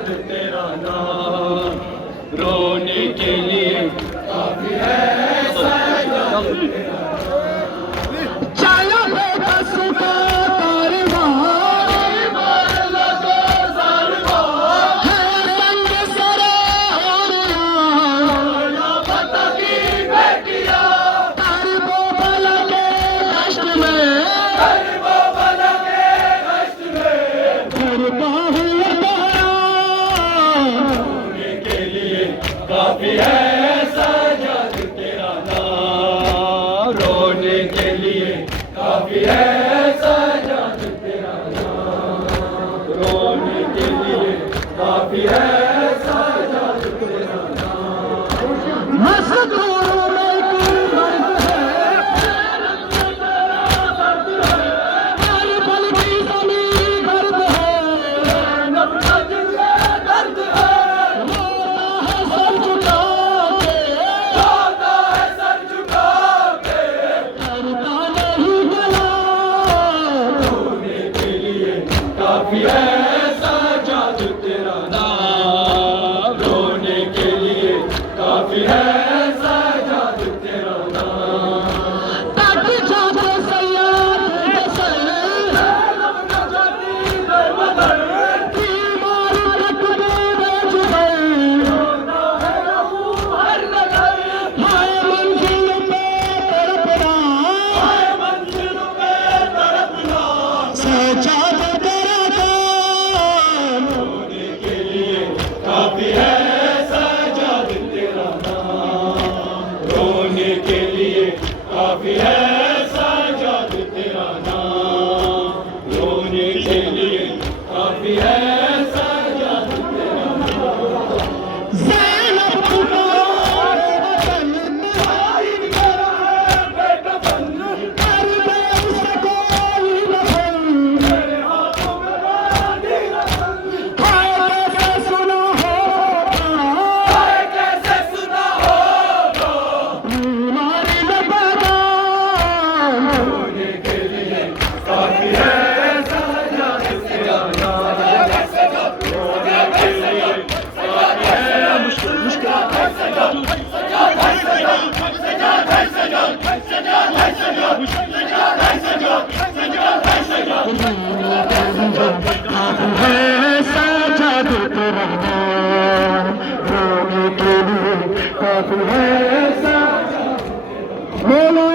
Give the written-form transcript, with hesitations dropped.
साजद तेरा नाम, रोने के लिए काफी है साजद तेरा नाम। चलो बेबस का काफी है साजद तेरा नाम, रोने के लिए काफी है साजद तेरा नाम, रोने के लिए काफी है साजद तेरा नाम। मज़दूरों में कोई मर्द है, हर पल की ज़मीन गर्द है, अपना दिल में दर्द है, सर झुका के, रोता है सर झुका के, करता नहीं गला। रोने के लिए काफी है साजद तेरा नाम, रोने के लिए काफी है साजद तेरा नाम। तक जाते सैयद हसन, बीमार रकबे में जुबैर, हाय मंजिल पे तड़पना, सजाद तेरा नाम, रोने के लिए काफी है साजद तेरा नाम, रोने के लिए काफी है साजद तेरा नाम, रोने के लिए काफी है साजद तेरा नाम। ज़ैनब तुम्हारे वतन, करबे से कोई दफन, हाय कैसे सुना होगा, बीमारी में बदाम, रोने के लिए काफी है साजद तेरा नाम, रोने के लिए काफी है है साजद तेरा नाम, रोने के लिए काफी है साजद। बोलो